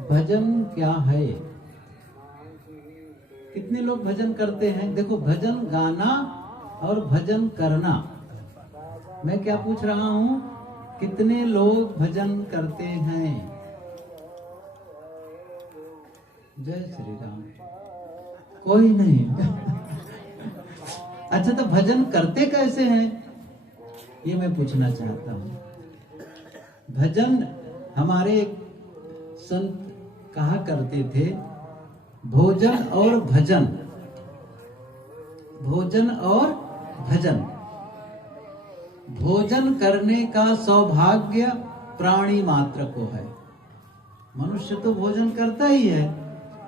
भजन क्या है? कितने लोग भजन करते हैं? देखो, भजन गाना और भजन करना। मैं क्या पूछ रहा हूं, कितने लोग भजन करते हैं? जय श्री राम। कोई नहीं। अच्छा, तो भजन करते कैसे हैं, ये मैं पूछना चाहता हूं। भजन हमारे एक संत कहा करते थे, भोजन और भजन, भोजन और भजन। भोजन करने का सौभाग्य प्राणी मात्र को है। मनुष्य तो भोजन करता ही है,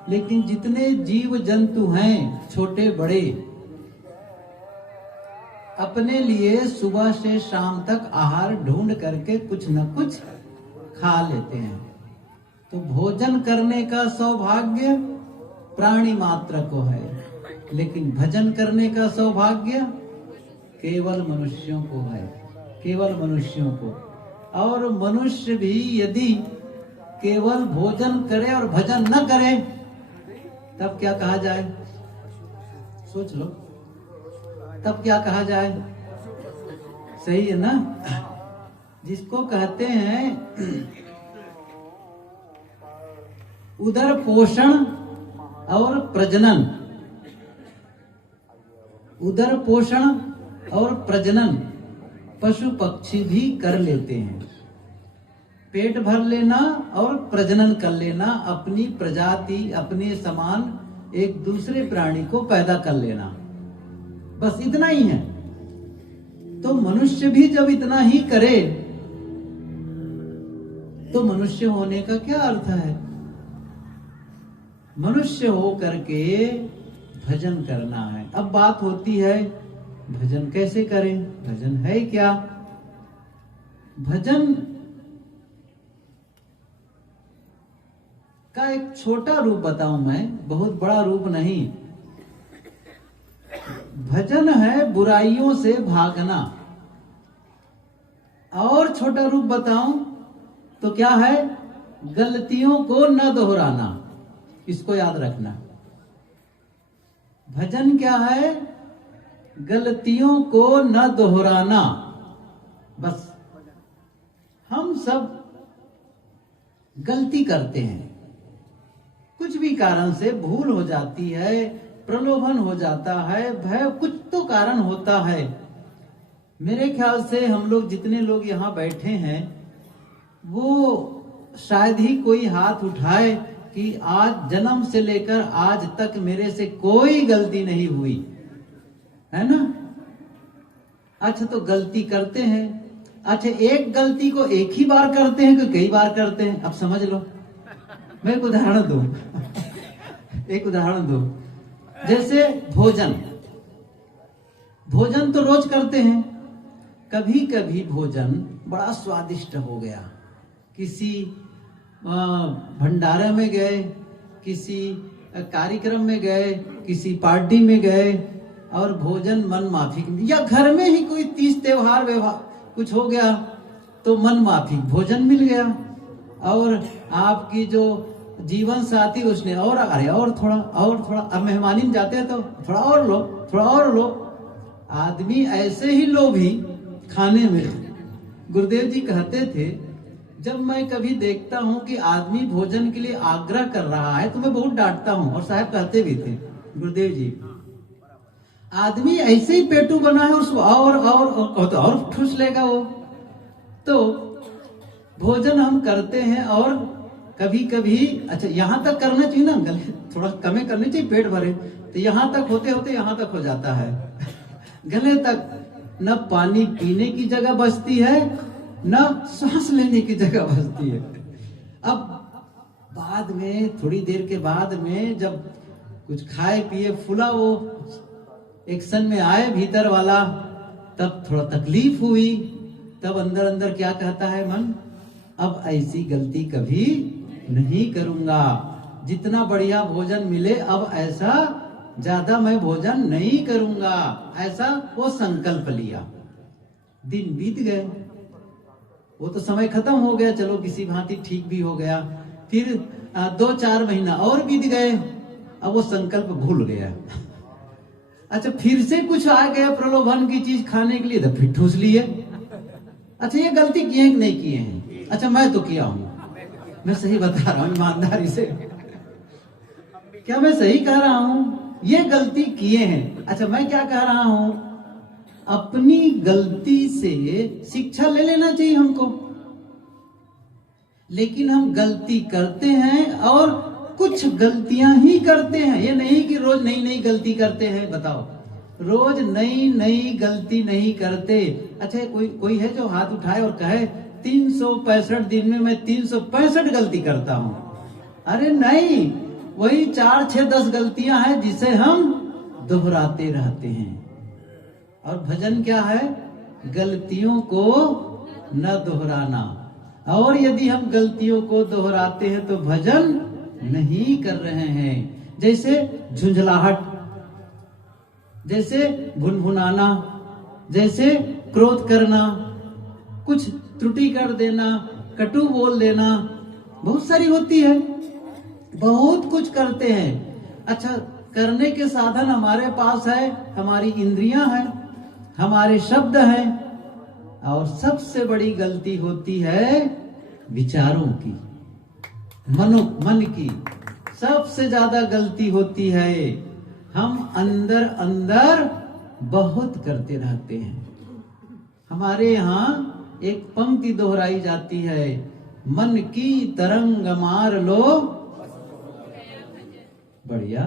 लेकिन जितने जीव जंतु हैं, छोटे बड़े, अपने लिए सुबह से शाम तक आहार ढूंढ करके कुछ न कुछ खा लेते हैं। तो भोजन करने का सौभाग्य प्राणी मात्र को है, लेकिन भजन करने का सौभाग्य केवल मनुष्यों को है, केवल मनुष्यों को। और मनुष्य भी यदि केवल भोजन करे और भजन न करे, तब क्या कहा जाए? सोच लो, तब क्या कहा जाए? सही है ना? जिसको कहते हैं उदर पोषण और प्रजनन। उदर पोषण और प्रजनन पशु पक्षी भी कर लेते हैं। पेट भर लेना और प्रजनन कर लेना, अपनी प्रजाति, अपने समान एक दूसरे प्राणी को पैदा कर लेना, बस इतना ही है। तो मनुष्य भी जब इतना ही करे, तो मनुष्य होने का क्या अर्थ है? मनुष्य हो करके भजन करना है। अब बात होती है, भजन कैसे करें? भजन है क्या? भजन का एक छोटा रूप बताऊं मैं, बहुत बड़ा रूप नहीं। भजन है बुराइयों से भागना। और छोटा रूप बताऊं तो क्या है? गलतियों को न दोहराना। इसको याद रखना। भजन क्या है? गलतियों को न दोहराना। बस हम सब गलती करते हैं, कुछ भी कारण से भूल हो जाती है, प्रलोभन हो जाता है, भय, कुछ तो कारण होता है। मेरे ख्याल से हम लोग जितने लोग यहाँ बैठे हैं, वो शायद ही कोई हाथ उठाए कि आज जन्म से लेकर आज तक मेरे से कोई गलती नहीं हुई, है ना? अच्छा, तो गलती करते हैं। अच्छा, एक गलती को एक ही बार करते हैं कि कई बार करते हैं? अब समझ लो। मैं एक उदाहरण दूं। एक उदाहरण दूं। जैसे भोजन, भोजन तो रोज करते हैं। कभी कभी भोजन बड़ा स्वादिष्ट हो गया, किसी भंडारे में गए, किसी कार्यक्रम में गए, किसी पार्टी में गए और भोजन मन माफिक, या घर में ही कोई तीज त्योहार व्यवहार कुछ हो गया तो मन माफिक भोजन मिल गया। और आपकी जो जीवन साथी, उसने और अरे और थोड़ा और थोड़ा, अब मेहमानी में जाते हैं तो थोड़ा और लो, थोड़ा और लो। आदमी ऐसे ही लोभी खाने में। गुरुदेव जी कहते थे, जब मैं कभी देखता हूं कि आदमी भोजन के लिए आग्रह कर रहा है तो मैं बहुत डांटता हूं। और साहब कहते भी थे, गुरुदेव जी, आदमी ऐसे ही पेटू बना है, उसको और ठूस लेगा वो। तो भोजन हम करते हैं और कभी कभी, अच्छा यहां तक करना चाहिए ना, गले थोड़ा कमे करनी चाहिए, पेट भरे, तो यहां तक होते होते यहां तक हो जाता है। गले तक न पानी पीने की जगह बचती है, न सांस लेने की जगह बचती है। अब बाद में, थोड़ी देर के बाद में, जब कुछ खाए पिए फुला वो एक्शन में आए भीतर वाला, तब थोड़ा तकलीफ हुई। तब अंदर अंदर क्या कहता है मन? अब ऐसी गलती कभी नहीं करूंगा। जितना बढ़िया भोजन मिले, अब ऐसा ज्यादा मैं भोजन नहीं करूंगा। ऐसा वो संकल्प लिया। दिन बीत गए, वो तो समय खत्म हो गया, चलो किसी भांति ठीक भी हो गया। फिर 2-4 महीना और बीत गए, अब वो संकल्प भूल गया। अच्छा, फिर से कुछ आ गया प्रलोभन की चीज खाने के लिए, तो फिर ठूस लिए। अच्छा, ये गलती किए कि नहीं किए हैं? अच्छा, मैं तो किया हूं, मैं सही बता रहा हूं ईमानदारी से, क्या मैं सही कह रहा हूं? ये गलती किए हैं। अच्छा, मैं क्या कह रहा हूं, अपनी गलती से शिक्षा ले लेना चाहिए हमको। लेकिन हम गलती करते हैं और कुछ गलतियां ही करते हैं, ये नहीं कि रोज नई नई गलती करते हैं। बताओ, रोज नई नई गलती नहीं करते। अच्छा, कोई है जो हाथ उठाए और कहे 365 दिन में मैं 365 गलती करता हूं? अरे नहीं, वही 4, 6, 10 गलतियां हैं जिसे हम दोहराते रहते हैं। और भजन क्या है? गलतियों को न दोहराना। और यदि हम गलतियों को दोहराते हैं तो भजन नहीं कर रहे हैं। जैसे झुंझलाहट, जैसे भुनभुनाना, जैसे क्रोध करना, कुछ त्रुटि कर देना, कटु बोल देना, बहुत सारी होती है, बहुत कुछ करते हैं। अच्छा, करने के साधन हमारे पास है, हमारी इंद्रियां हैं, हमारे शब्द हैं, और सबसे बड़ी गलती होती है विचारों की, मन की सबसे ज्यादा गलती होती है। हम अंदर अंदर बहुत करते रहते हैं। हमारे यहाँ एक पंक्ति दोहराई जाती है, मन की तरंग मार लो, बढ़िया,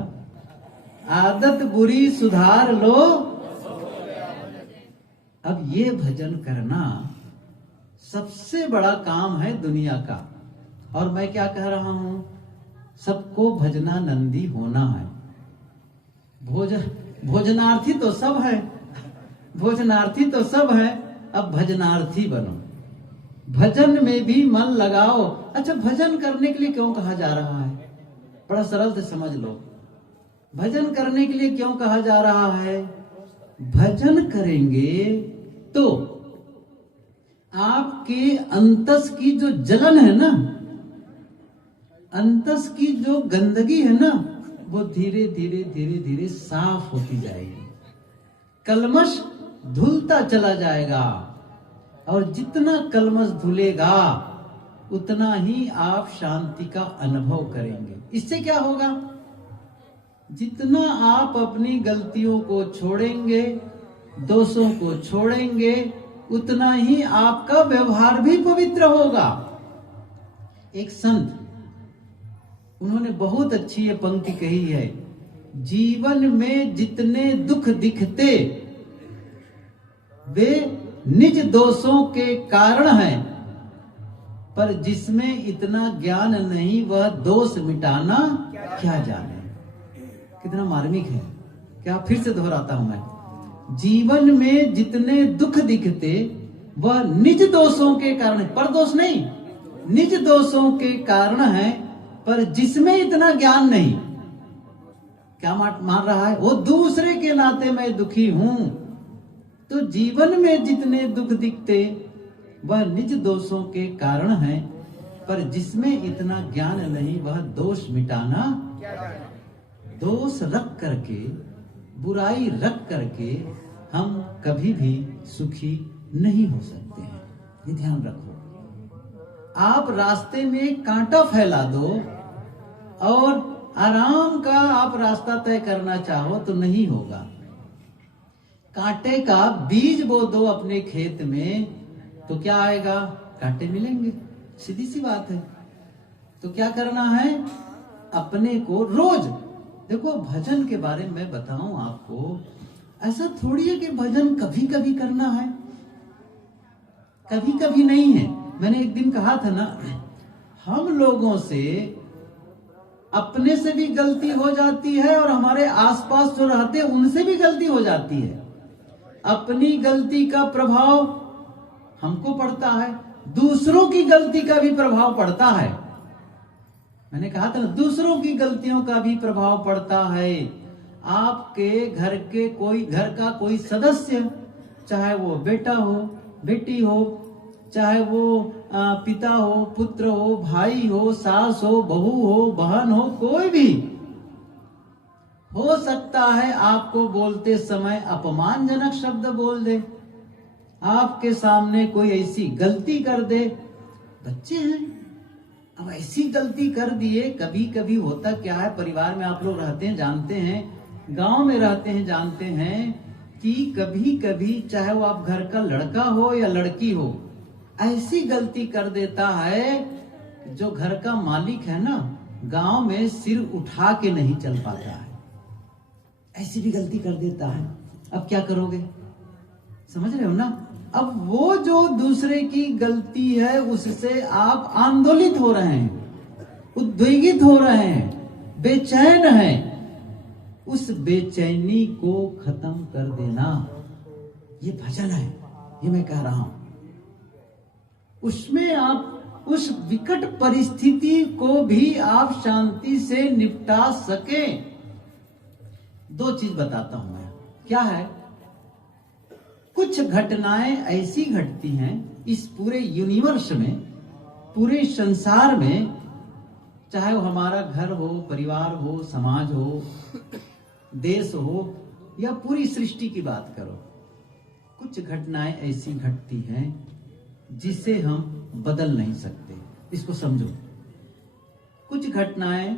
आदत बुरी सुधार लो। अब ये भजन करना सबसे बड़ा काम है दुनिया का। और मैं क्या कह रहा हूं, सबको भजना नंदी होना है। भोजनार्थी तो सब है, भोजनार्थी तो सब है, अब भजनार्थी बनो, भजन में भी मन लगाओ। अच्छा, भजन करने के लिए क्यों कहा जा रहा है? बड़ा सरल से समझ लो, भजन करने के लिए क्यों कहा जा रहा है? भजन करेंगे तो आपके अंतस की जो जलन है ना, अंतस की जो गंदगी है ना, वो धीरे धीरे धीरे धीरे साफ होती जाएगी, कलमश धुलता चला जाएगा। और जितना कलमश धुलेगा उतना ही आप शांति का अनुभव करेंगे। इससे क्या होगा? जितना आप अपनी गलतियों को छोड़ेंगे, दोषों को छोड़ेंगे, उतना ही आपका व्यवहार भी पवित्र होगा। एक संत, उन्होंने बहुत अच्छी ये पंक्ति कही है, जीवन में जितने दुख दिखते वे निज दोषों के कारण हैं, पर जिसमें इतना ज्ञान नहीं वह दोष मिटाना क्या जाने। कितना मार्मिक है, क्या फिर से दोहराता हूं मैं, जीवन में जितने दुख दिखते वह निज दोषों के कारण है, पर दोष नहीं, निज दोषों के कारण है, पर जिसमें इतना ज्ञान नहीं। क्या मान रहा है? वो दूसरे के नाते मैं दुखी हूं। तो जीवन में जितने दुख दिखते वह निज दोषों के कारण है, पर जिसमें इतना ज्ञान नहीं वह दोष मिटाना। दोष रख करके, बुराई रख करके हम कभी भी सुखी नहीं हो सकते हैं। ये ध्यान रखो। आप रास्ते में कांटा फैला दो और आराम का आप रास्ता तय करना चाहो तो नहीं होगा। कांटे का बीज बो दो अपने खेत में तो क्या आएगा? कांटे मिलेंगे, सीधी सी बात है। तो क्या करना है? अपने को रोज देखो, भजन के बारे में बताऊं आपको, ऐसा थोड़ी है कि भजन कभी कभी करना है, कभी कभी नहीं है। मैंने एक दिन कहा था ना, हम लोगों से अपने से भी गलती हो जाती है और हमारे आसपास जो रहते हैं उनसे भी गलती हो जाती है। अपनी गलती का प्रभाव हमको पड़ता है, दूसरों की गलती का भी प्रभाव पड़ता है। मैंने कहा था ना, दूसरों की गलतियों का भी प्रभाव पड़ता है। आपके घर का कोई सदस्य, चाहे वो बेटा हो, बेटी हो, चाहे वो पिता हो, पुत्र हो, भाई हो, सास हो, बहू हो, बहन हो, कोई भी हो सकता है आपको बोलते समय अपमानजनक शब्द बोल दे, आपके सामने कोई ऐसी गलती कर दे। बच्चे हैं, अब ऐसी गलती कर दिए। कभी कभी होता क्या है, परिवार में आप लोग रहते हैं जानते हैं, गांव में रहते हैं जानते हैं कि कभी कभी चाहे वो आप घर का लड़का हो या लड़की हो, ऐसी गलती कर देता है जो घर का मालिक है ना, गांव में सिर उठा के नहीं चल पाता है। ऐसी भी गलती कर देता है। अब क्या करोगे, समझ रहे हो ना। अब वो जो दूसरे की गलती है उससे आप आंदोलित हो रहे हैं, उद्वेगित हो रहे हैं, बेचैन हैं। उस बेचैनी को खत्म कर देना, ये भजन है, ये मैं कह रहा हूं। उसमें आप उस विकट परिस्थिति को भी आप शांति से निपटा सकें। दो चीज बताता हूं मैं, क्या है, कुछ घटनाएं ऐसी घटती हैं इस पूरे यूनिवर्स में, पूरे संसार में, चाहे वो हमारा घर हो, परिवार हो, समाज हो, देश हो या पूरी सृष्टि की बात करो, कुछ घटनाएं ऐसी घटती हैं जिसे हम बदल नहीं सकते। इसको समझो, कुछ घटनाएं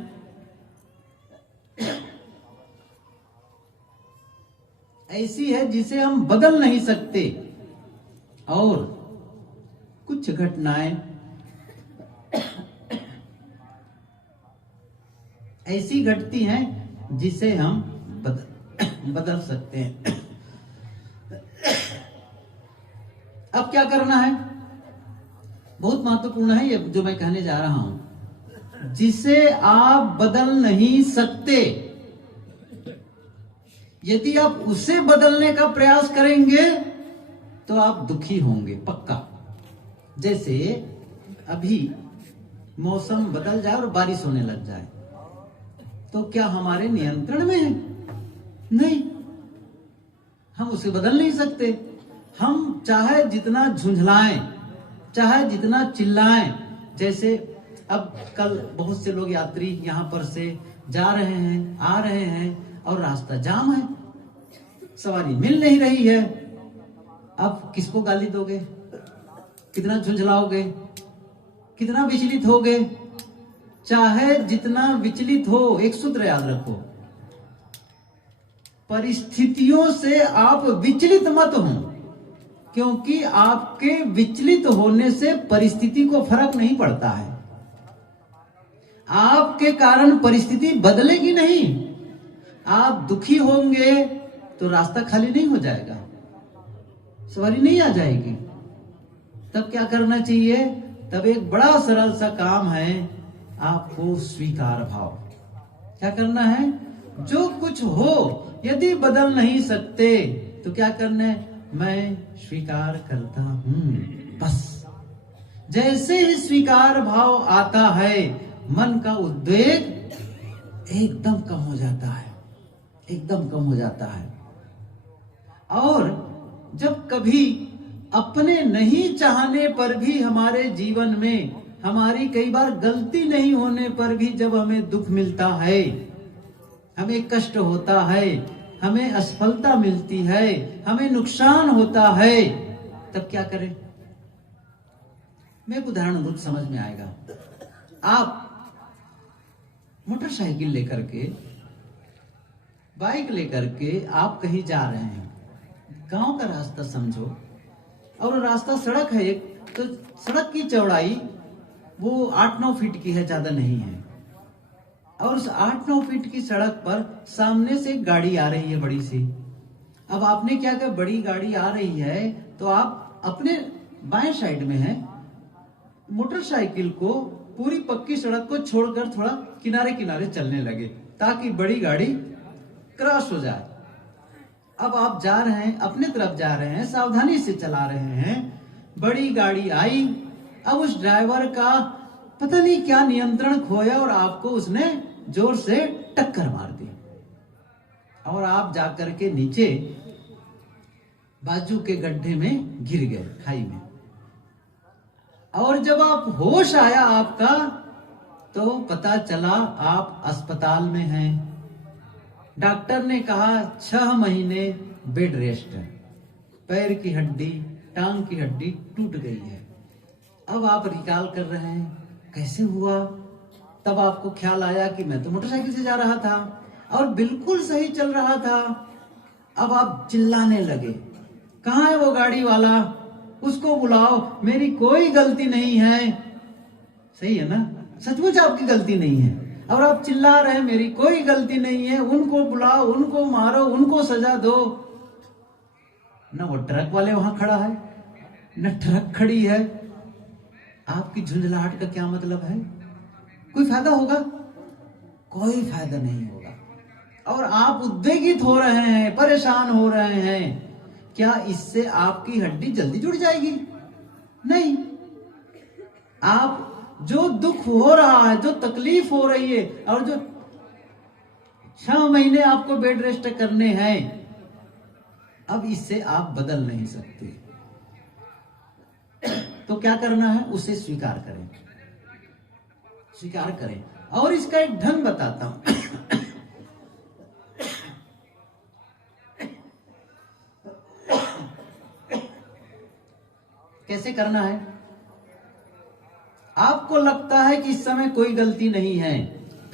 ऐसी है जिसे हम बदल नहीं सकते, और कुछ घटनाएं ऐसी घटती हैं जिसे हम बदल सकते हैं। अब क्या करना है, बहुत महत्वपूर्ण है ये जो मैं कहने जा रहा हूं। जिसे आप बदल नहीं सकते, यदि आप उसे बदलने का प्रयास करेंगे तो आप दुखी होंगे पक्का। जैसे अभी मौसम बदल जाए और बारिश होने लग जाए, तो क्या हमारे नियंत्रण में है? नहीं, हम उसे बदल नहीं सकते। हम चाहे जितना झुंझलाएं, चाहे जितना चिल्लाएं, जैसे अब कल बहुत से लोग यात्री यहां पर से जा रहे हैं, आ रहे हैं, और रास्ता जाम है, सवारी मिल नहीं रही है। अब किसको गाली दोगे, कितना झुंझलाओगे, कितना विचलित होगे? चाहे जितना विचलित हो, एक सूत्र याद रखो, परिस्थितियों से आप विचलित मत हो, क्योंकि आपके विचलित होने से परिस्थिति को फर्क नहीं पड़ता है। आपके कारण परिस्थिति बदलेगी नहीं। आप दुखी होंगे तो रास्ता खाली नहीं हो जाएगा, सवारी नहीं आ जाएगी। तब क्या करना चाहिए? तब एक बड़ा सरल सा काम है, आपको स्वीकार भाव। क्या करना है? जो कुछ हो, यदि बदल नहीं सकते तो क्या करना है? मैं स्वीकार करता हूं, बस। जैसे ही स्वीकार भाव आता है, मन का उद्वेग एकदम कम हो जाता है, एकदम कम हो जाता है। और जब कभी अपने नहीं चाहने पर भी हमारे जीवन में, हमारी कई बार गलती नहीं होने पर भी जब हमें दुख मिलता है, हमें कष्ट होता है, हमें असफलता मिलती है, हमें नुकसान होता है, तब क्या करें? मैं एक उदाहरण दूं, समझ में आएगा। आप मोटरसाइकिल लेकर के, बाइक लेकर के आप कहीं जा रहे हैं, गांव का रास्ता समझो, और रास्ता सड़क है एक, तो सड़क की चौड़ाई वो 8-9 फीट की है, ज्यादा नहीं है। और उस 8-9 फीट की सड़क पर सामने से एक गाड़ी आ रही है बड़ी सी। अब आपने क्या किया, बड़ी गाड़ी आ रही है तो आप अपने बाएं साइड में है, मोटरसाइकिल को पूरी पक्की सड़क को छोड़कर थोड़ा किनारे किनारे चलने लगे ताकि बड़ी गाड़ी क्रॉस हो जाए। अब आप जा रहे हैं, अपने तरफ जा रहे हैं, सावधानी से चला रहे हैं, बड़ी गाड़ी आई। अब उस ड्राइवर का पता नहीं क्या नियंत्रण खोया और आपको उसने जोर से टक्कर मार दी, और आप जाकर के नीचे बाजू के गड्ढे में गिर गए, खाई में। और जब आप होश आया आपका, तो पता चला आप अस्पताल में हैं। डॉक्टर ने कहा 6 महीने बेड रेस्ट है, पैर की हड्डी, टांग की हड्डी टूट गई है। अब आप रिकॉल कर रहे हैं कैसे हुआ। तब आपको ख्याल आया कि मैं तो मोटरसाइकिल से जा रहा था और बिल्कुल सही चल रहा था। अब आप चिल्लाने लगे, कहाँ है वो गाड़ी वाला, उसको बुलाओ, मेरी कोई गलती नहीं है। सही है ना, सचमुच आपकी गलती नहीं है और आप चिल्ला रहे हैं मेरी कोई गलती नहीं है, उनको बुलाओ, उनको मारो, उनको सजा दो। न वो ट्रक वाले वहां खड़ा है, न ट्रक खड़ी है। आपकी झुंझलाहट का क्या मतलब है? कोई फायदा होगा? कोई फायदा नहीं होगा। और आप उद्वेगित हो रहे हैं, परेशान हो रहे हैं। क्या इससे आपकी हड्डी जल्दी जुड़ जाएगी? नहीं। आप जो दुख हो रहा है, जो तकलीफ हो रही है और जो 6 महीने आपको बेड रेस्ट करने हैं, अब इससे आप बदल नहीं सकते। तो क्या करना है? उसे स्वीकार करें, स्वीकार करें। और इसका एक ढंग बताता हूं। कैसे करना है? आपको लगता है कि इस समय कोई गलती नहीं है,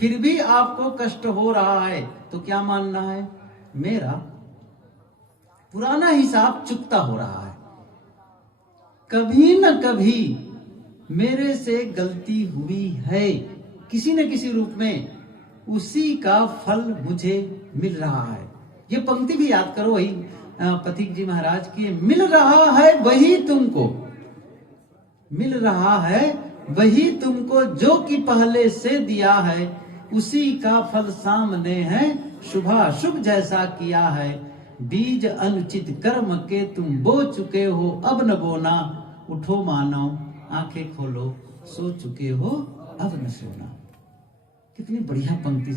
फिर भी आपको कष्ट हो रहा है, तो क्या मानना है? मेरा पुराना हिसाब चुकता हो रहा है, कभी न कभी मेरे से गलती हुई है, किसी न किसी रूप में, उसी का फल मुझे मिल रहा है। ये पंक्ति भी याद करो, वही पथिक जी महाराज की, मिल रहा है वही तुमको, मिल रहा है वही तुमको, जो कि पहले से दिया है, उसी का फल सामने है, शुभाशुभ जैसा किया है। बीज अनुचित कर्म के तुम बो चुके हो, अब न बोना, उठो मानव, आंखें खोलो, सो चुके हो, अब न सोना। कितनी बढ़िया पंक्ति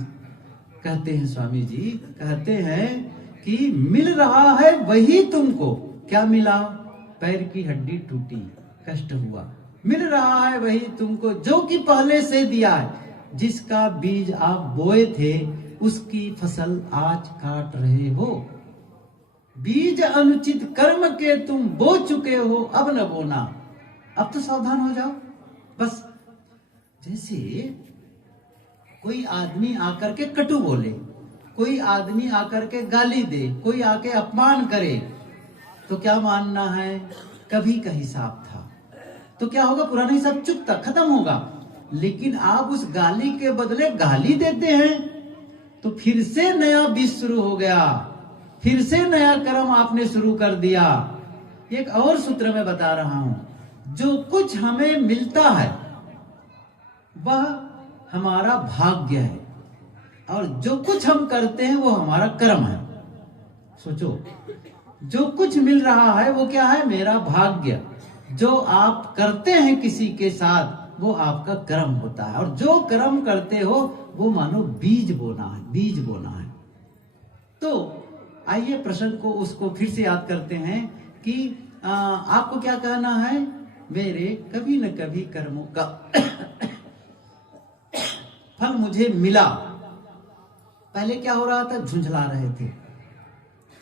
कहते हैं स्वामी जी। कहते हैं कि मिल रहा है वही तुमको, क्या मिला? पैर की हड्डी टूटी, कष्ट हुआ। मिल रहा है वही तुमको, जो कि पहले से दिया है, जिसका बीज आप बोए थे, उसकी फसल आज काट रहे हो। बीज अनुचित कर्म के तुम बो चुके हो, अब न बोना। अब तो सावधान हो जाओ। बस जैसे कोई आदमी आकर के कटु बोले, कोई आदमी आकर के गाली दे, कोई आके अपमान करे, तो क्या मानना है? कभी का हिसाब था। तो क्या होगा? पुराना हिसाब चुकता, खत्म होगा। लेकिन आप उस गाली के बदले गाली देते हैं, तो फिर से नया बीज शुरू हो गया, फिर से नया कर्म आपने शुरू कर दिया। एक और सूत्र में बता रहा हूं, जो कुछ हमें मिलता है वह हमारा भाग्य है, और जो कुछ हम करते हैं वो हमारा कर्म है। सोचो, जो कुछ मिल रहा है वो क्या है? मेरा भाग्य। जो आप करते हैं किसी के साथ, वो आपका कर्म होता है, और जो कर्म करते हो वो मानो बीज बोना है, बीज बोना है। तो आइए प्रश्न को, उसको फिर से याद करते हैं कि आपको क्या कहना है? मेरे कभी न कभी कर्मों का फल मुझे मिला। पहले क्या हो रहा था? झुंझला रहे थे।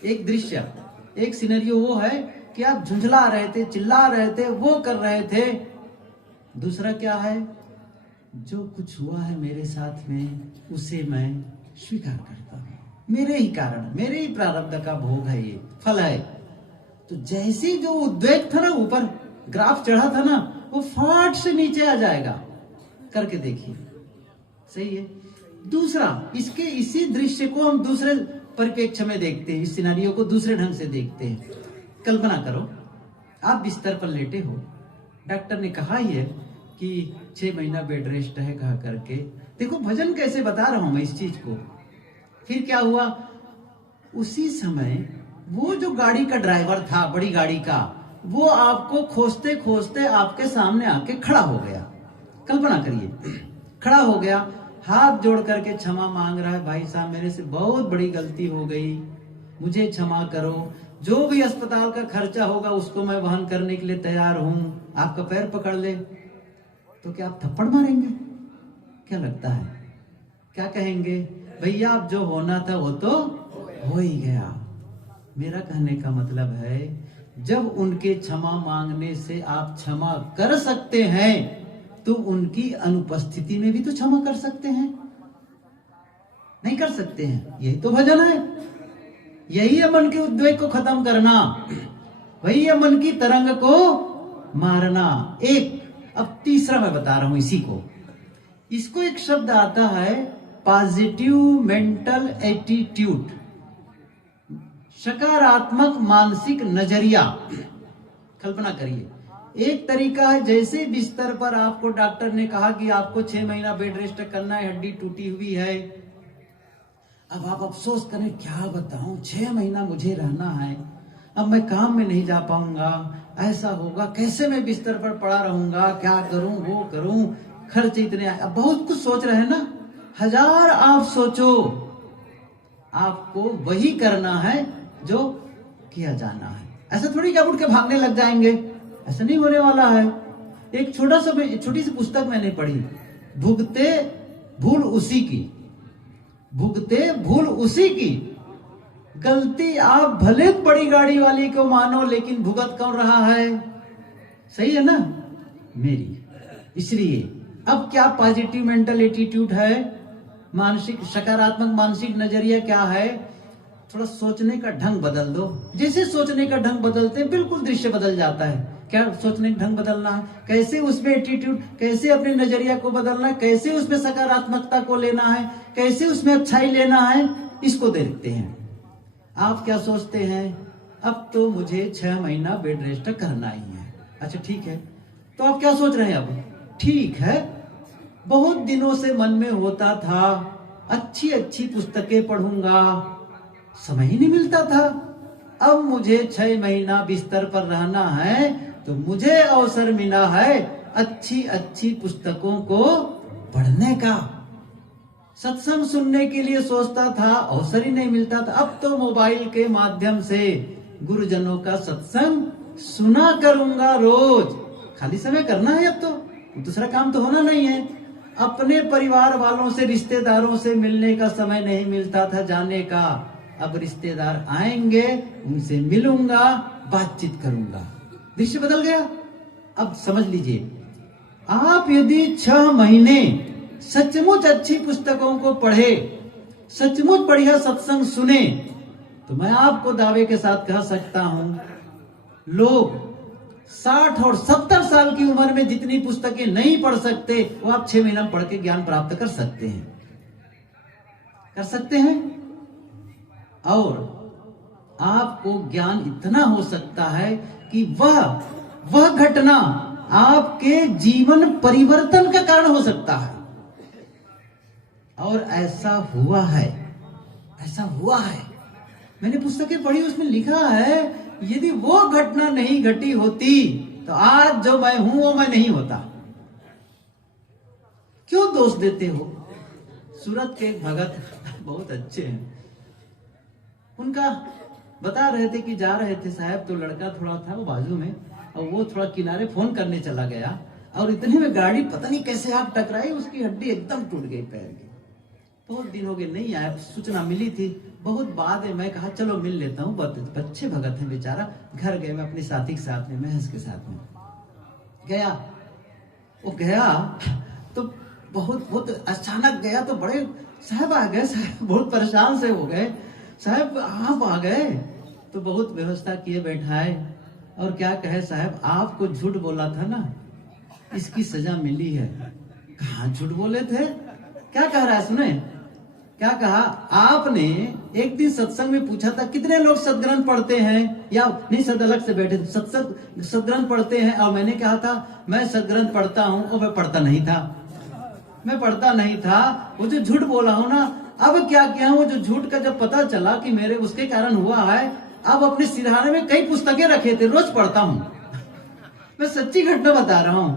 एक दृश्य, एक सिनेरियो वो है कि आप झुंझला रहे थे, चिल्ला रहे थे, वो कर रहे थे। दूसरा क्या है? जो कुछ हुआ है मेरे साथ में, उसे मैं स्वीकार करता हूं, मेरे ही कारण, मेरे ही प्रारब्ध का भोग है, ये फल है। तो जैसे जो उद्वेग था ना, ऊपर ग्राफ चढ़ा था ना, वो फाट से नीचे आ जाएगा। करके देखिए, सही है। दूसरा, इसके इसी दृश्य को हम दूसरे परिप्रेक्ष्य में देखते हैं, इस सिनेरियो को दूसरे ढंग से देखते हैं। कल्पना करो, आप बिस्तर पर लेटे हो, डॉक्टर ने कहा ही है कि 6 महीना बेड रेस्ट है कहा करके। देखो भजन कैसे बता रहा हूं मैं इस चीज को। फिर क्या हुआ? उसी समय वो जो गाड़ी का ड्राइवर था, बड़ी गाड़ी का, वो आपको खोजते खोजते आपके सामने आके खड़ा हो गया। कल्पना करिए, खड़ा हो गया, हाथ जोड़ करके क्षमा मांग रहा है, भाई साहब मेरे से बहुत बड़ी गलती हो गई, मुझे क्षमा करो, जो भी अस्पताल का खर्चा होगा उसको मैं वहन करने के लिए तैयार हूं, आपका पैर पकड़ ले। तो क्या आप थप्पड़ मारेंगे? क्या लगता है? क्या कहेंगे? भैया अब जो होना था वो तो हो ही गया। मेरा कहने का मतलब है, जब उनके क्षमा मांगने से आप क्षमा कर सकते हैं तो उनकी अनुपस्थिति में भी तो क्षमा कर सकते हैं, नहीं कर सकते हैं? यही तो भजन है, यही है मन के उद्वेग को खत्म करना, वही है मन की तरंग को मारना। एक अब तीसरा मैं बता रहा हूं इसी को, इसको एक शब्द आता है पॉजिटिव मेंटल एटीट्यूड, सकारात्मक मानसिक नजरिया। कल्पना करिए, एक तरीका है जैसे बिस्तर पर आपको डॉक्टर ने कहा कि आपको 6 महीना बेड रेस्ट करना है, हड्डी टूटी हुई है। अब आप अफसोस करें, क्या बताऊं, 6 महीना मुझे रहना है, अब मैं काम में नहीं जा पाऊंगा, ऐसा होगा, कैसे मैं बिस्तर पर पड़ा रहूंगा, क्या करूं, वो करूं, खर्च इतने आए। अब बहुत कुछ सोच रहे हैं ना, 1000 आप सोचो, आपको वही करना है जो किया जाना है। ऐसा थोड़ी कि आप उठ के भागने लग जाएंगे, ऐसा नहीं होने वाला है। एक छोटी सी पुस्तक मैंने पढ़ी, भुगते भूल उसी की, भुगते भूल उसी की, गलती आप भले बड़ी गाड़ी वाली को मानो लेकिन भुगत कौन रहा है? सही है ना? मेरी। इसलिए अब क्या पॉजिटिव मेंटल एटीट्यूड है, मानसिक सकारात्मक मानसिक नजरिया क्या है? थोड़ा सोचने का ढंग बदल दो। जैसे सोचने का ढंग बदलते हैं बिल्कुल दृश्य बदल जाता है। क्या सोचने का ढंग बदलना है, कैसे उसमें एटीट्यूड, कैसे अपने नजरिया को बदलना है, कैसे उसमें सकारात्मकता को लेना है, कैसे उसमें अच्छाई लेना है, इसको देखते हैं। आप क्या सोचते हैं? अब तो मुझे 6 महीना बेड रेस्ट करना ही है। अच्छा ठीक है, तो आप क्या सोच रहे हैं? अब ठीक है, बहुत दिनों से मन में होता था अच्छी अच्छी पुस्तकें पढ़ूंगा, समय ही नहीं मिलता था, अब मुझे 6 महीना बिस्तर पर रहना है तो मुझे अवसर मिला है अच्छी अच्छी पुस्तकों को पढ़ने का। सत्संग सुनने के लिए सोचता था, अवसर ही नहीं मिलता था, अब तो मोबाइल के माध्यम से गुरुजनों का सत्संग सुना करूंगा रोज। खाली समय करना है, अब तो दूसरा काम तो होना नहीं है। अपने परिवार वालों से, रिश्तेदारों से मिलने का समय नहीं मिलता था जाने का, अब रिश्तेदार आएंगे, उनसे मिलूंगा, बातचीत करूंगा। दृश्य बदल गया। अब समझ लीजिए, आप यदि 6 महीने सचमुच अच्छी पुस्तकों को पढ़े, सचमुच बढ़िया सत्संग सुने, तो मैं आपको दावे के साथ कह सकता हूं, लोग 60 और 70 साल की उम्र में जितनी पुस्तकें नहीं पढ़ सकते वो आप 6 महीना पढ़ के ज्ञान प्राप्त कर सकते हैं, कर सकते हैं। और आपको ज्ञान इतना हो सकता है कि वह घटना आपके जीवन परिवर्तन का कारण हो सकता है। और ऐसा हुआ है, ऐसा हुआ है। मैंने पुस्तकें पढ़ी, उसमें लिखा है यदि वो घटना नहीं घटी होती तो आज जो मैं हूं वो मैं नहीं होता। क्यों दोष देते हो? सूरत के एक भगत बहुत अच्छे हैं, उनका बता रहे थे कि जा रहे थे साहब, तो लड़का थोड़ा था वो बाजू में, और वो थोड़ा किनारे फोन करने चला गया, और इतने में गाड़ी पता नहीं कैसे आग टकराई, उसकी हड्डी एकदम टूट गई पैर की। बहुत दिन हो गए नहीं आया, सूचना मिली थी बहुत बाद में। मैं कहा चलो मिल लेता हूँ, बच्चे भगत है बेचारा। घर गए, मैं अपने साथी के साथ में, महज के साथ में गया। वो गया तो बहुत अचानक गया, तो बड़े साहब आ गए, साहब बहुत परेशान से हो गए, साहब आप आ गए, तो बहुत व्यवस्था किए, बैठाए, और क्या कहे, साहब आपको झूठ बोला था ना, इसकी सजा मिली है। कहाँ झूठ बोले थे? क्या कह रहा है सुने, क्या कहा? आपने एक दिन सत्संग में पूछा था कितने लोग सदग्रंथ पढ़ते हैं, या नहीं, सद अलग से बैठे थे, सदग्रंथ पढ़ते हैं, और मैंने कहा था मैं सदग्रंथ पढ़ता हूं, और मैं पढ़ता नहीं था, मैं पढ़ता नहीं था। वो जो झूठ बोला हूं ना, अब क्या किया, वो जो झूठ का जब पता चला कि मेरे उसके कारण हुआ है, अब अपने सिरहाने में कई पुस्तकें रखे थे, रोज पढ़ता हूं। मैं सच्ची घटना बता रहा हूं,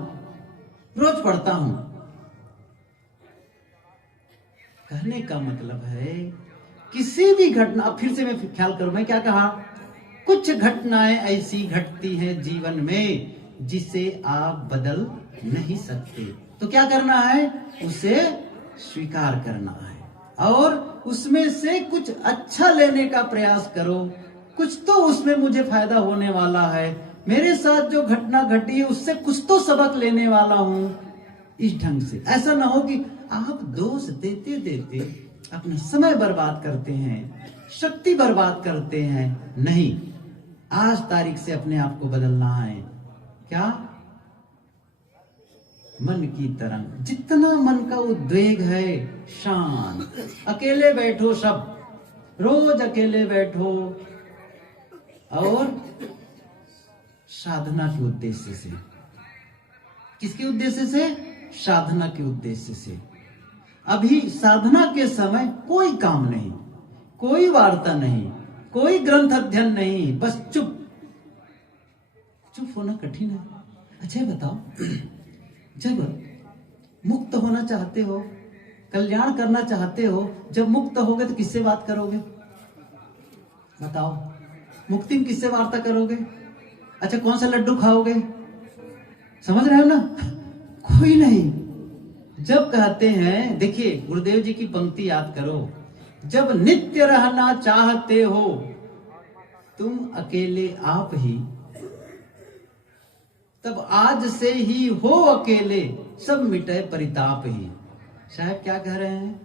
रोज पढ़ता हूं। कहने का मतलब है किसी भी घटना, फिर से मैं ख्याल करूं, मैं क्या कहा, कुछ घटनाएं ऐसी घटती हैं जीवन में जिसे आप बदल नहीं सकते। तो क्या करना है? उसे स्वीकार करना है और उसमें से कुछ अच्छा लेने का प्रयास करो। कुछ तो उसमें मुझे फायदा होने वाला है, मेरे साथ जो घटना घटी है उससे कुछ तो सबक लेने वाला हूं। इस ढंग से ऐसा ना हो कि आप दोष देते देते अपना समय बर्बाद करते हैं, शक्ति बर्बाद करते हैं। नहीं, आज तारीख से अपने आप को बदलना है। क्या? मन की तरंग, जितना मन का उद्वेग है शांत। अकेले बैठो, सब रोज अकेले बैठो और साधना के उद्देश्य से। किसके उद्देश्य से? साधना के उद्देश्य से। अभी साधना के समय कोई काम नहीं, कोई वार्ता नहीं, कोई ग्रंथ अध्ययन नहीं, बस चुप। चुप होना कठिन है। अच्छा बताओ, जब मुक्त होना चाहते हो, कल्याण करना चाहते हो, जब मुक्त होगे तो किससे बात करोगे? बताओ, मुक्ति में किससे वार्ता करोगे? अच्छा, कौन सा लड्डू खाओगे? समझ रहे हो ना? कोई नहीं। जब कहते हैं, देखिए गुरुदेव जी की पंक्ति याद करो, जब नित्य रहना चाहते हो तुम अकेले आप ही, तब आज से ही हो अकेले, सब मिटे परिताप ही। साहब क्या कह रहे हैं?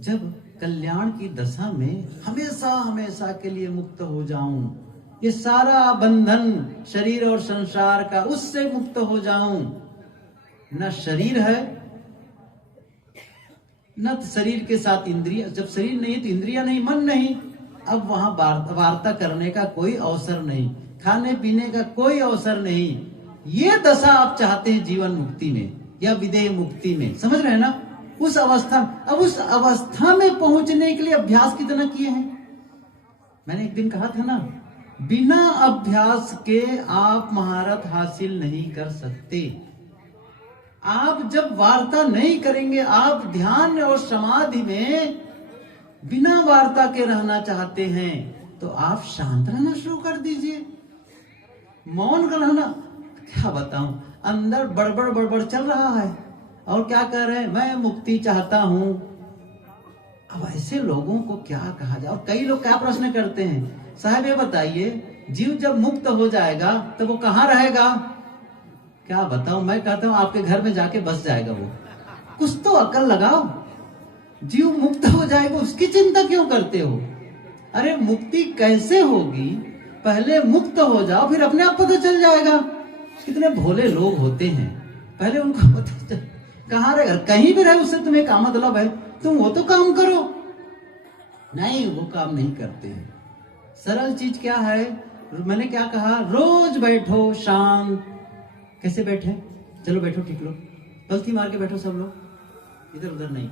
जब कल्याण की दशा में हमेशा हमेशा के लिए मुक्त हो जाऊं, ये सारा बंधन शरीर और संसार का, उससे मुक्त हो जाऊं। न शरीर है, न शरीर के साथ इंद्रिया। जब शरीर नहीं तो इंद्रिया नहीं, मन नहीं। अब वहां वार्ता करने का कोई अवसर नहीं, खाने पीने का कोई अवसर नहीं। ये दशा आप चाहते हैं जीवन मुक्ति में या विदेह मुक्ति में। समझ रहे हैं ना? उस अवस्था, अब उस अवस्था में पहुंचने के लिए अभ्यास कितना किए हैं? मैंने एक दिन कहा था ना, बिना अभ्यास के आप महारत हासिल नहीं कर सकते। आप जब वार्ता नहीं करेंगे, आप ध्यान और समाधि में बिना वार्ता के रहना चाहते हैं, तो आप शांत रहना शुरू कर दीजिए, मौन रहना। क्या बताऊं, अंदर बड़बड़ बड़बड़ चल रहा है और क्या कह रहे हैं? मैं मुक्ति चाहता हूं। अब ऐसे लोगों को क्या कहा जाए? और कई लोग क्या प्रश्न करते हैं, साहब ये बताइए, जीव जब मुक्त हो जाएगा तो वो कहाँ रहेगा? क्या बताऊं, मैं कहता हूं आपके घर में जाके बस जाएगा वो। कुछ तो अकल लगाओ। जीव मुक्त हो जाएगा, उसकी चिंता क्यों करते हो? अरे मुक्ति कैसे होगी? पहले मुक्त हो जाओ, फिर अपने आप पता चल जाएगा। कितने भोले लोग होते हैं, पहले उनको पता चल, कहाँ रहे, कहीं भी रहे, उससे तुम्हें क्या मतलब है? तुम वो तो काम करो। नहीं, वो काम नहीं करते हैं। सरल चीज क्या है? मैंने क्या कहा? रोज बैठो शांत। कैसे बैठे? चलो बैठो, ठीक लो, पलथी मार के बैठो सब लोग, इधर उधर नहीं।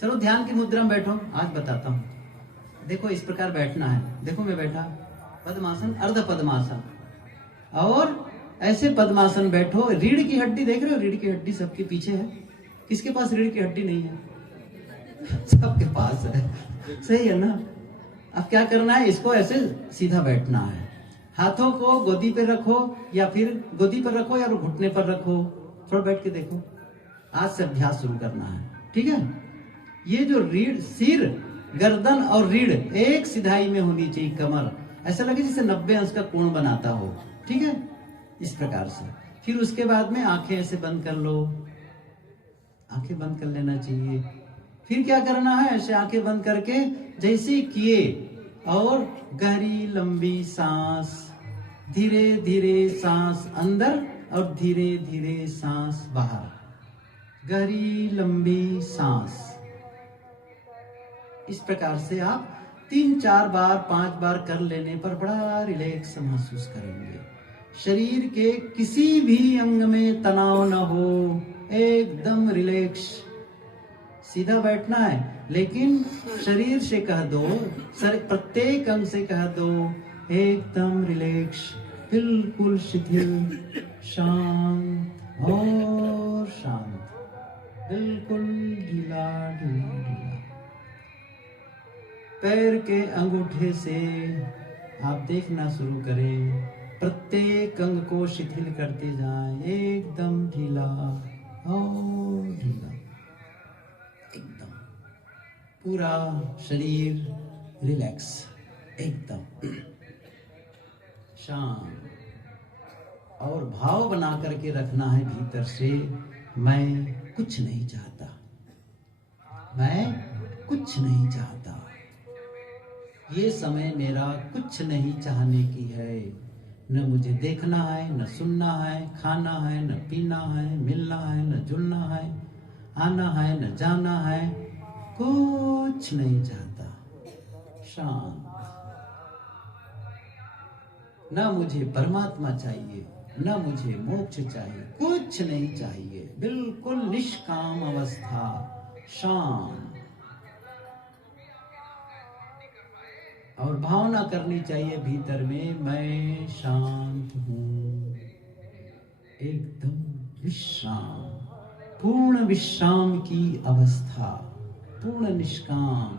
चलो ध्यान की मुद्रा में बैठो। आज बताता हूँ, देखो इस प्रकार बैठना है। देखो मैं बैठा, पद्मासन, अर्ध पद्मासन, और ऐसे पद्मासन बैठो। रीढ़ की हड्डी देख रहे हो? रीढ़ की हड्डी सबके पीछे है। किसके पास रीढ़ की हड्डी नहीं है? सबके पास है। सही है ना? अब क्या करना है? इसको ऐसे सीधा बैठना है। हाथों को गोदी पे रखो, या फिर गोदी पर रखो या घुटने पर रखो। थोड़ा बैठ के देखो। आज से अभ्यास शुरू करना है, ठीक है? ये जो रीढ़, सिर, गर्दन और रीढ़ एक सिधाई में होनी चाहिए। कमर ऐसा लगे जैसे 90 अंश का कोण बनाता हो, ठीक है? इस प्रकार से। फिर उसके बाद में आंखें ऐसे बंद कर लो, आंखें बंद कर लेना चाहिए। फिर क्या करना है? ऐसे आंखें बंद करके जैसे किए, और गहरी लंबी सांस, धीरे धीरे सांस अंदर और धीरे धीरे सांस बाहर। गहरी लंबी सांस। इस प्रकार से आप 3-4 बार 5 बार कर लेने पर बड़ा रिलैक्स महसूस करेंगे। शरीर के किसी भी अंग में तनाव न हो, एकदम रिलैक्स। सीधा बैठना है, लेकिन शरीर से कह दो, प्रत्येक अंग से कह दो, एकदम रिलैक्स, बिल्कुल शिथिल, शांत और शांत, बिल्कुल ढीला ढीला ढीला। पैर के अंगूठे से आप देखना शुरू करें प्रत्येक अंग को शिथिल करते जाएं, एकदम ढीला और ढीला, एकदम पूरा शरीर रिलैक्स, एकदम शांत। और भाव बना करके रखना है भीतर से, मैं कुछ नहीं चाहता, मैं कुछ नहीं चाहता। ये समय मेरा कुछ नहीं चाहने की है। न मुझे देखना है, न सुनना है, खाना है, न पीना है, मिलना है, न जुलना है, आना है, न जाना है, कुछ नहीं चाहता, शांत। न मुझे परमात्मा चाहिए, न मुझे मोक्ष चाहिए, कुछ नहीं चाहिए, बिल्कुल निष्काम अवस्था, शांत। और भावना करनी चाहिए भीतर में, मैं शांत हूं, एकदम विश्राम, पूर्ण विश्राम की अवस्था, पूर्ण निष्काम,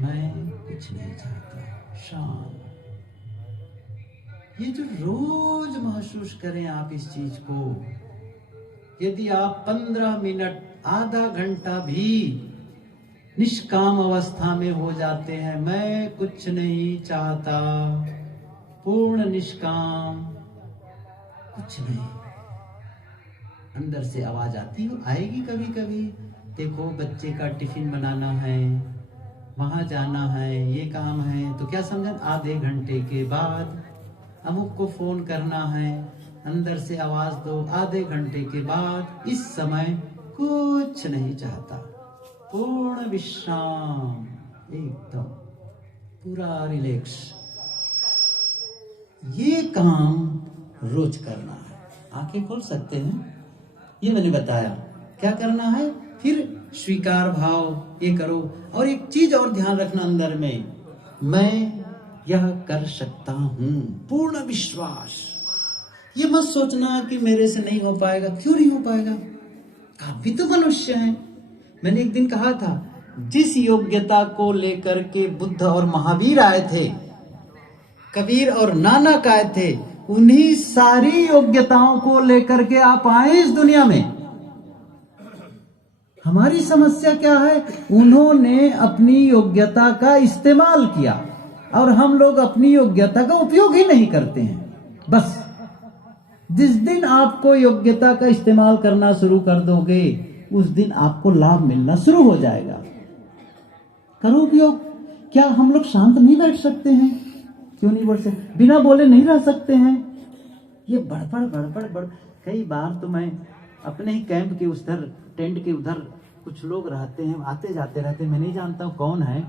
मैं कुछ नहीं चाहता, शांत। ये जो रोज महसूस करें आप इस चीज को, यदि आप 15 मिनट, आधा घंटा भी निष्काम अवस्था में हो जाते हैं, मैं कुछ नहीं चाहता, पूर्ण निष्काम, कुछ नहीं, अंदर से आवाज आती हो, आएगी कभी कभी। देखो बच्चे का टिफिन बनाना है, वहां जाना है, ये काम है, तो क्या समझे, आधे घंटे के बाद अमुक को फोन करना है, अंदर से आवाज दो, आधे घंटे के बाद, इस समय कुछ नहीं चाहता, पूर्ण विश्राम, एकदम पूरा रिलैक्स। ये काम रोज करना है। आंखें खोल सकते हैं, ये मैंने बताया क्या करना है। फिर स्वीकार भाव ये करो, और एक चीज और ध्यान रखना अंदर में, मैं यह कर सकता हूं, पूर्ण विश्वास। ये मत सोचना कि मेरे से नहीं हो पाएगा। क्यों नहीं हो पाएगा, आप भी तो मनुष्य हैं। मैंने एक दिन कहा था, जिस योग्यता को लेकर के बुद्ध और महावीर आए थे, कबीर और नानक आए थे, उन्हीं सारी योग्यताओं को लेकर के आप आए इस दुनिया में। हमारी समस्या क्या है, उन्होंने अपनी योग्यता का इस्तेमाल किया और हम लोग अपनी योग्यता का उपयोग ही नहीं करते हैं। बस जिस दिन आपको योग्यता का इस्तेमाल करना शुरू कर दोगे, उस दिन आपको लाभ मिलना शुरू हो जाएगा। करो उपयोग। क्या हम लोग शांत नहीं बैठ सकते हैं? क्यों नहीं बैठ सकते? बिना बोले नहीं रह सकते हैं? ये बड़बड़। कई बार तो मैं अपने ही कैंप के उधर, टेंट के उधर कुछ लोग रहते हैं, आते जाते रहते, मैं नहीं जानता हूँ कौन है,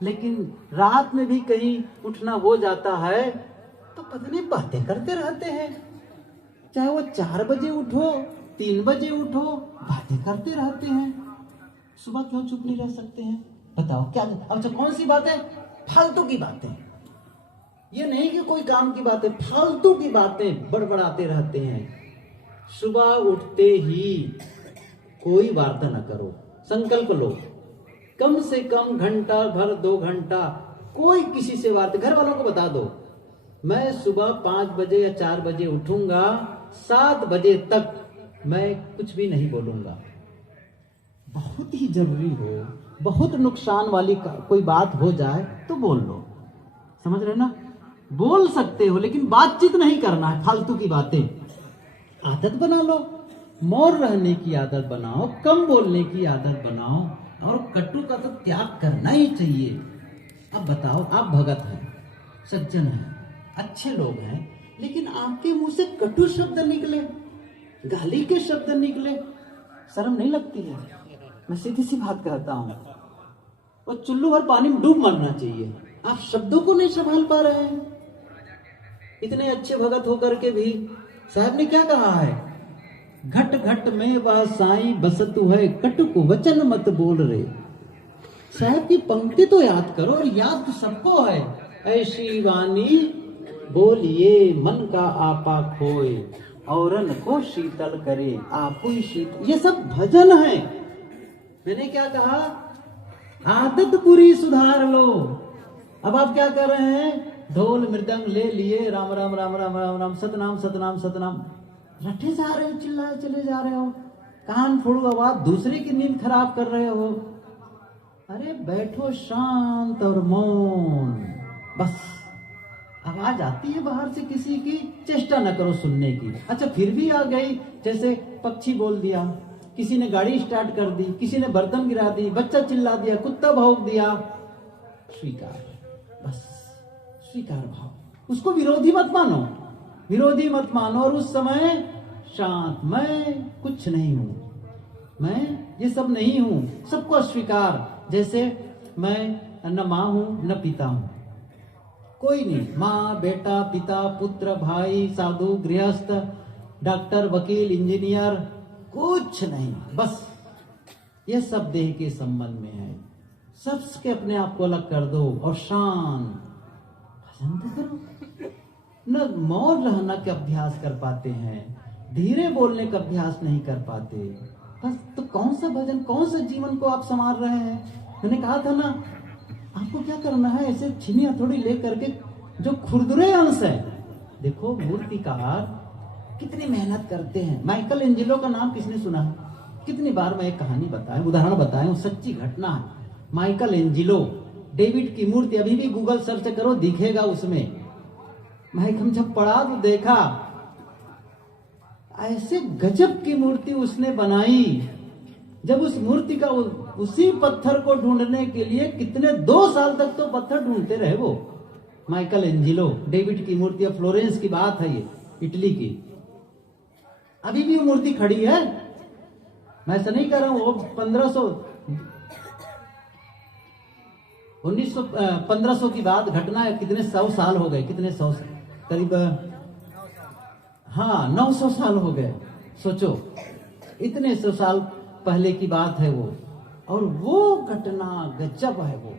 लेकिन रात में भी कहीं उठना हो जाता है तो पता नहीं बातें करते रहते हैं। चाहे वो 4 बजे उठो, 3 बजे उठो, बातें करते रहते हैं। सुबह क्यों चुप नहीं रह सकते हैं? बताओ क्या? अच्छा, कौन सी बातें? फालतू की बातें। ये नहीं कि कोई काम की बातें, फालतू की बातें बड़बड़ाते रहते हैं। सुबह उठते ही कोई वार्ता न करो, संकल्प लो, कम से कम घंटा भर 2 घंटा कोई किसी से वार्ता। घर वालों को बता दो, मैं सुबह 5 बजे या 4 बजे उठूंगा, 7 बजे तक मैं कुछ भी नहीं बोलूंगा। बहुत ही जरूरी हो, बहुत नुकसान वाली कोई बात हो जाए तो बोल लो, समझ रहे ना? बोल सकते हो लेकिन बातचीत नहीं करना है, फालतू की बातें। आदत बना लो, मौन रहने की आदत बनाओ, कम बोलने की आदत बनाओ, और कटु का तो त्याग करना ही चाहिए। अब बताओ, आप भगत हैं, सज्जन हैं, अच्छे लोग हैं, लेकिन आपके मुंह से कटु शब्द निकले, गाली के शब्द निकले, शर्म नहीं लगती है? मैं सीधी सी बात कहता हूं, और चुल्लू भर पानी में डूब मरना चाहिए। आप शब्दों को नहीं संभाल पा रहे हैं। इतने अच्छे भगत होकर के भी साहब ने क्या कहा है, घट घट में वह साईं बसतु है, कटुक वचन मत बोल रे। साहब की पंक्ति तो याद करो, और याद तो सबको है। ऐसी वाणी बोलिए मन का आपा खोए, औरन को शीतल करे आपू शीतल। ये सब भजन है। मैंने क्या कहा, आदत बुरी सुधार लो। अब आप क्या कर रहे हैं, ढोल मृदंग ले लिए, राम राम राम राम राम राम, सतनाम सतनाम सतनाम, रटे जा रहे हो, चिल्लाए चले जा रहे हो, कान फोड़ू आवाज, दूसरे की नींद खराब कर रहे हो। अरे बैठो शांत और मौन, बस आवाज आती है बाहर से किसी की, चेष्टा न करो सुनने की। अच्छा फिर भी आ गई, जैसे पक्षी बोल दिया, किसी ने गाड़ी स्टार्ट कर दी, किसी ने बर्तन गिरा दी, बच्चा चिल्ला दिया, कुत्ता भौंक दिया, स्वीकार, बस स्वीकार भाव, उसको विरोधी मत मानो, विरोधी मत मानो। और उस समय शांत, मैं कुछ नहीं हूं, मैं ये सब नहीं हूं, सबको अस्वीकार। जैसे मैं न माँ हूं न पिता हूं, कोई नहीं, माँ बेटा पिता पुत्र भाई साधु गृहस्थ डॉक्टर वकील इंजीनियर कुछ नहीं, बस ये सब देह के संबंध में है। सबके अपने आप को अलग कर दो और शांत भजन तो करो। न मौन रहना का अभ्यास कर पाते हैं, धीरे बोलने का अभ्यास नहीं कर पाते, बस तो कौन सा भजन, कौन सा जीवन को आप संवार रहे हैं। मैंने कहा था ना, आपको क्या करना है, ऐसे छीनी हथौड़ी ले करके जो खुरदुरे अंश है, देखो मूर्तिकार कितनी मेहनत करते हैं। माइकल एंजेलो का नाम किसने सुना है? कितनी बार मैं एक कहानी बताएं, उदाहरण बताएं, सच्ची घटना है। माइकल एंजेलो, डेविड की मूर्ति, अभी भी गूगल सर्च करो दिखेगा उसमें। मैं जब पढ़ा तो देखा ऐसे गजब की मूर्ति उसने बनाई। जब उस मूर्ति का उसी पत्थर को ढूंढने के लिए कितने 2 साल तक तो पत्थर ढूंढते रहे वो माइकल एंजेलो। डेविड की मूर्ति, फ्लोरेंस की बात है ये, इटली की। अभी भी वो मूर्ति खड़ी है, मैं ऐसा नहीं कर रहा हूं। वो 1500 की बात, घटना है, कितने 100 साल हो गए, कितने 100 करीब, हाँ 900 साल हो गए। सोचो इतने 100 साल पहले की बात है वो, और वो घटना गजब है। वो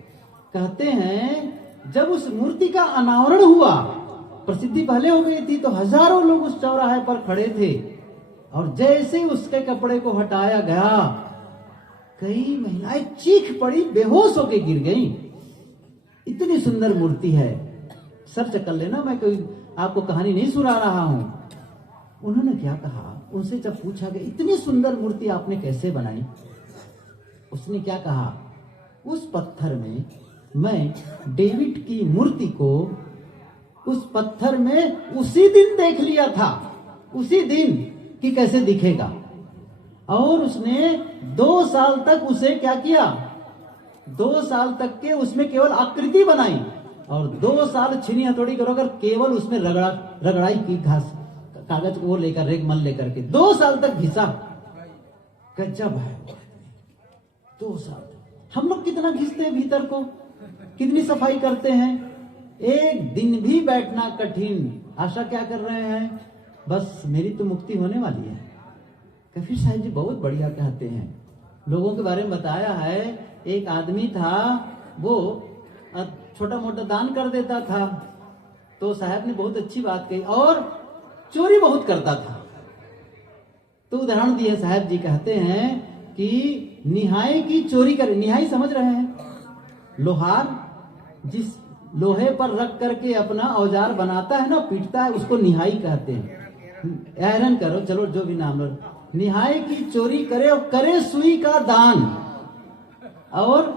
कहते हैं जब उस मूर्ति का अनावरण हुआ, प्रसिद्धि पहले हो गई थी, तो हजारों लोग उस चौराहे पर खड़े थे, और जैसे उसके कपड़े को हटाया गया, कई महिलाएं चीख पड़ी, बेहोश होके गिर गईं। इतनी सुंदर मूर्ति है, सर्च कर लेना, मैं कोई आपको कहानी नहीं सुना रहा हूं। उन्होंने क्या कहा, उनसे जब पूछा गया इतनी सुंदर मूर्ति आपने कैसे बनाई, उसने क्या कहा, उस पत्थर में मैं डेविड की मूर्ति को उस पत्थर में उसी दिन देख लिया था, उसी दिन कि कैसे दिखेगा, और उसने 2 साल तक उसे क्या किया, 2 साल तक के उसमें केवल आकृति बनाई, और 2 साल छीनी हथौड़ी करोगर केवल उसमें रगड़ाई की, घास कागज को लेकर, रेगमल लेकर के 2 साल तक घिसा। गजब है 2 साल। हम लोग कितना घिसते हैं भीतर को, कितनी सफाई करते हैं, एक दिन भी बैठना कठिन। आशा क्या कर रहे हैं, बस मेरी तो मुक्ति होने वाली है। कबीर साहब जी बहुत बढ़िया कहते हैं, लोगों के बारे में बताया है। एक आदमी था, वो छोटा मोटा दान कर देता था, तो साहब ने बहुत अच्छी बात कही, और चोरी बहुत करता था। तो उदाहरण दिए साहब जी, कहते हैं कि निहाई की चोरी करे। निहाई समझ रहे हैं, लोहार जिस लोहे पर रख करके अपना औजार बनाता है ना, पीटता है, उसको निहाई कहते हैं। आयरन करो, चलो जो भी नाम लो, निहाई की चोरी करे, और करे सुई का दान, और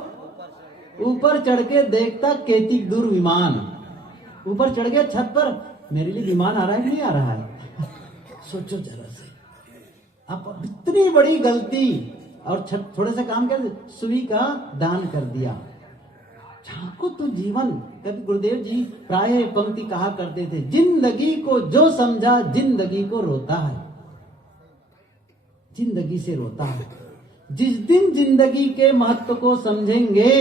ऊपर चढ़ के देखता केतिक दूर विमान। ऊपर चढ़ गया छत पर, मेरे लिए विमान आ रहा है कि नहीं आ रहा है। सोचो जरा से, आप इतनी बड़ी गलती, और थोड़े से काम कर, सुई का दान कर दिया। झांको तो जीवन। कभी गुरुदेव जी प्राय पंक्ति कहा करते थे, जिंदगी को जो समझा जिंदगी को रोता है, जिंदगी से रोता है। जिस दिन जिंदगी के महत्व को समझेंगे,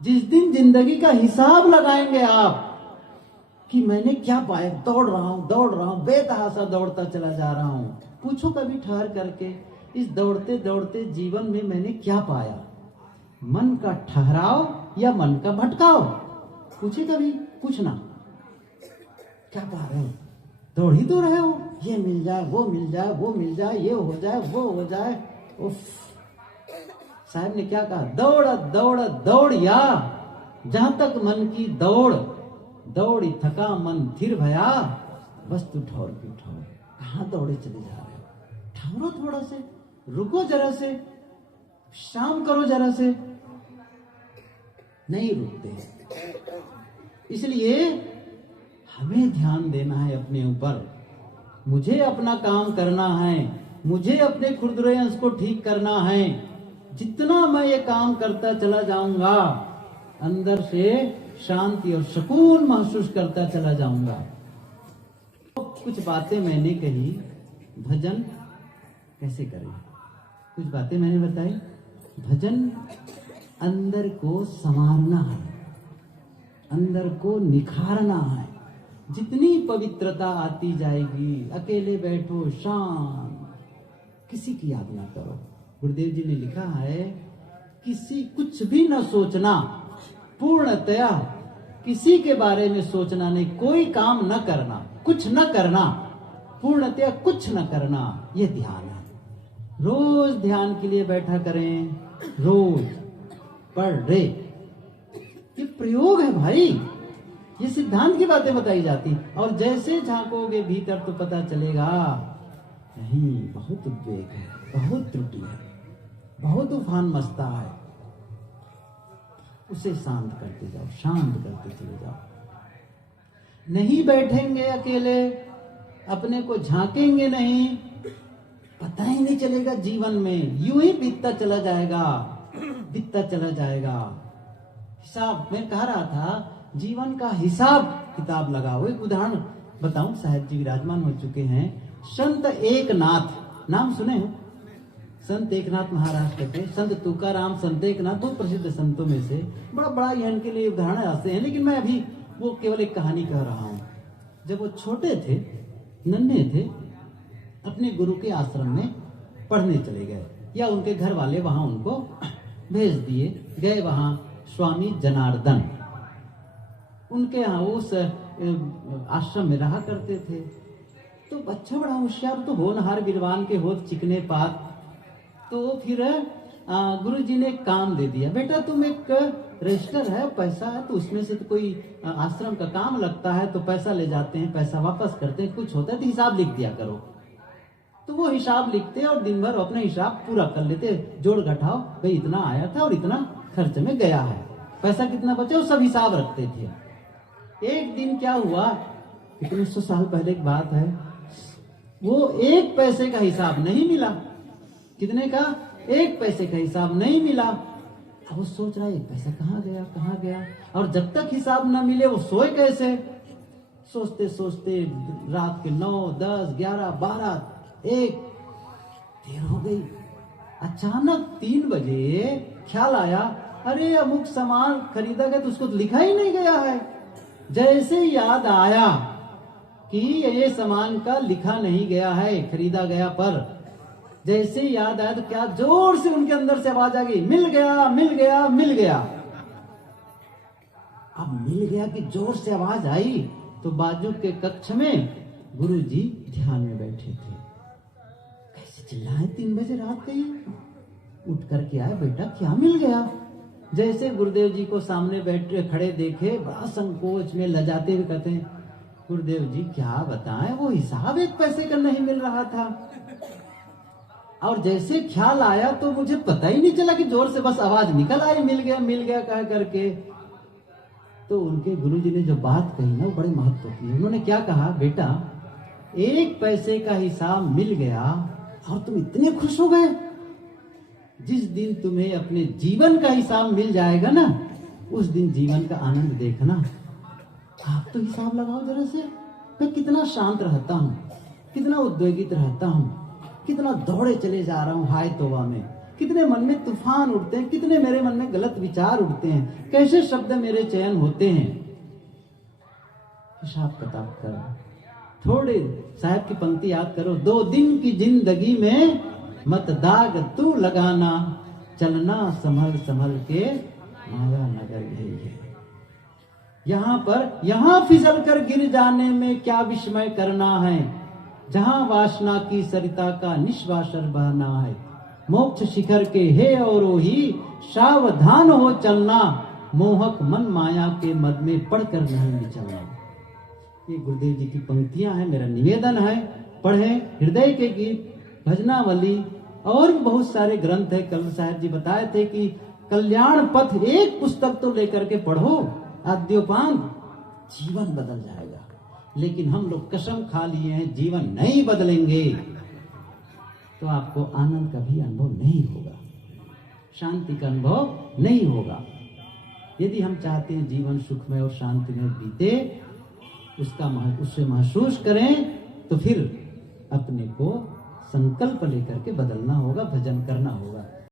जिस दिन जिंदगी का हिसाब लगाएंगे आप कि मैंने क्या पाया, दौड़ रहा हूं, बेतहाशा दौड़ता चला जा रहा हूं। पूछो कभी ठहर करके, इस दौड़ते दौड़ते जीवन में मैंने क्या पाया, मन का ठहराव या मन का भटकाव? पूछे कभी, पूछना, क्या पा रहे हो? दौड़ ही तो रहे हो, ये मिल जाए, वो मिल जाए, वो मिल जाए, ये हो जाए, वो हो जाए। उफ, साहब ने क्या कहा, दौड़ दौड़ दौड़ या जहां तक मन की दौड़, दौड़ी थका मन थिर भया, बस तू ठौर की ठौर। कहाँ दौड़े चले जा रहे हो? ठहरो थोड़ा से, रुको जरा से, शाम करो जरा से। नहीं रुकते। इसलिए हमें ध्यान देना है अपने ऊपर। मुझे अपना काम करना है, मुझे अपने खुरदुरे अंश को ठीक करना है। जितना मैं ये काम करता चला जाऊंगा, अंदर से शांति और सुकून महसूस करता चला जाऊंगा। तो कुछ बातें मैंने कही, भजन कैसे करें, कुछ बातें मैंने बताई। भजन अंदर को संवारना है, अंदर को निखारना है। जितनी पवित्रता आती जाएगी, अकेले बैठो शांत, किसी की याद ना करो। गुरुदेव जी ने लिखा है, किसी कुछ भी न सोचना, पूर्णतया किसी के बारे में सोचना नहीं, कोई काम न करना, कुछ न करना, पूर्णतया कुछ न करना, ये ध्यान है। रोज ध्यान के लिए बैठा करें, रोज पर डे। ये प्रयोग है भाई, ये सिद्धांत की बातें बताई जाती। और जैसे झांकोगे भीतर तो पता चलेगा, नहीं बहुत उद्वेग है, बहुत त्रुटि है, बहुत उफान मचता है। उसे शांत करते जाओ, शांत करते चले जाओ। नहीं बैठेंगे अकेले, अपने को झांकेंगे नहीं, पता ही नहीं चलेगा जीवन में, यूं ही बीतता चला जाएगा, बीतता चला जाएगा। हिसाब, मैं कह रहा था, जीवन का हिसाब किताब लगाओ। एक उदाहरण बताऊं, साहेब जी विराजमान हो चुके हैं, संत एकनाथ, नाम सुने हो? संत एकनाथ महाराष्ट्र के संत तुकाराम, संत एकनाथ बहुत प्रसिद्ध संतों में से। बड़ा इनके लिए उदाहरण ऐसे हैं, लेकिन मैं अभी वो केवल एक कहानी कह रहा हूं। जब वो छोटे थे, नन्हे थे, अपने गुरु के आश्रम में पढ़ने चले गए, या उनके घर वाले वहां उनको भेज दिए। गए वहां स्वामी जनार्दन, उनके यहाँ उस आश्रम में रहा करते थे। तो बच्चा बड़ा होशियार, तो होनहार विद्वान के होत चिकने पात। तो फिर गुरुजी ने काम दे दिया, बेटा तुम एक रजिस्टर है, पैसा है, तो उसमें से तो कोई आश्रम का काम लगता है तो पैसा ले जाते हैं, पैसा वापस करते हैं, कुछ होता है तो हिसाब लिख दिया करो। तो वो हिसाब लिखते और दिन भर अपना हिसाब पूरा कर लेते, जोड़ घटाओ, भाई इतना आया था और इतना खर्च में गया है, पैसा कितना बचा, वो सब हिसाब रखते थे। एक दिन क्या हुआ, कितने 100 साल पहले की बात है, वो 1 पैसे का हिसाब नहीं मिला। कितने का? 1 पैसे का हिसाब नहीं मिला। अब वो सोच रहा है 1 पैसा कहाँ गया, कहाँ गया। और जब तक हिसाब न मिले वो सोए कैसे। सोचते सोचते रात के 9, 10, 11, 12, 1 देर हो गई। अचानक 3 बजे ख्याल आया, अरे अमुक सामान खरीदा गया तो उसको लिखा ही नहीं गया है। जैसे याद आया कि ये सामान का लिखा नहीं गया है, खरीदा गया, पर जैसे याद आया तो क्या जोर से उनके अंदर से आवाज आ गई, मिल गया, मिल गया, मिल गया। अब मिल गया कि जोर से आवाज आई तो बाजू के कक्ष में गुरुजी ध्यान में बैठे थे। कैसे चिल्लाए, 3 बजे रात के ही। उठ करके आए, बेटा क्या मिल गया। जैसे गुरुदेव जी को सामने बैठे खड़े देखे, बड़ा संकोच में लजाते हुए कहते हैं, गुरुदेव जी क्या बताएं, वो हिसाब 1 पैसे का नहीं मिल रहा था। और जैसे ख्याल आया तो मुझे पता ही नहीं चला कि जोर से बस आवाज निकल आई, मिल गया कह करके। तो उनके गुरुजी ने जो बात कही ना, वो बड़े महत्व की। उन्होंने क्या कहा, बेटा 1 पैसे का हिसाब मिल गया और तुम इतने खुश हो गए। जिस दिन तुम्हें अपने जीवन का हिसाब मिल जाएगा ना, उस दिन जीवन का आनंद देखना। आप तो हिसाब लगाओ जरा से, मैं कितना शांत रहता हूँ, कितना उद्वेगित रहता हूँ, कितना दौड़े चले जा रहा हूँ हाय तौबा में, कितने मन में तूफान उठते हैं, कितने मेरे मन में गलत विचार उठते हैं, कैसे शब्द मेरे चयन होते हैं। हिसाब किताब करो। थोड़े साहब की पंक्ति याद करो, 2 दिन की जिंदगी में मत दाग तू लगाना, चलना संभल संभल के माया नगर गई है। यहाँ फिसल कर गिर जाने में क्या विस्मय करना है, जहां वासना की सरिता का निश्वासर बहना है। मोक्ष शिखर के हे और ही सावधान हो चलना, मोहक मन माया के मद में पढ़कर नहीं विचलना। ये गुरुदेव जी की पंक्तियां हैं, मेरा निवेदन है पढ़ें। हृदय के गीत, भजनावली और भी बहुत सारे ग्रंथ है। कल साहब जी बताए थे कि कल्याण पथ एक पुस्तक तो लेकर के पढ़ो, आद्योपांत, जीवन बदल जाएगा। लेकिन हम लोग कसम खा लिए हैं जीवन नहीं बदलेंगे तो आपको आनंद का भी अनुभव नहीं होगा, शांति का अनुभव नहीं होगा। यदि हम चाहते हैं जीवन सुखमय और शांति में बीते, उससे महसूस करें, तो फिर अपने को संकल्प लेकर के बदलना होगा, भजन करना होगा।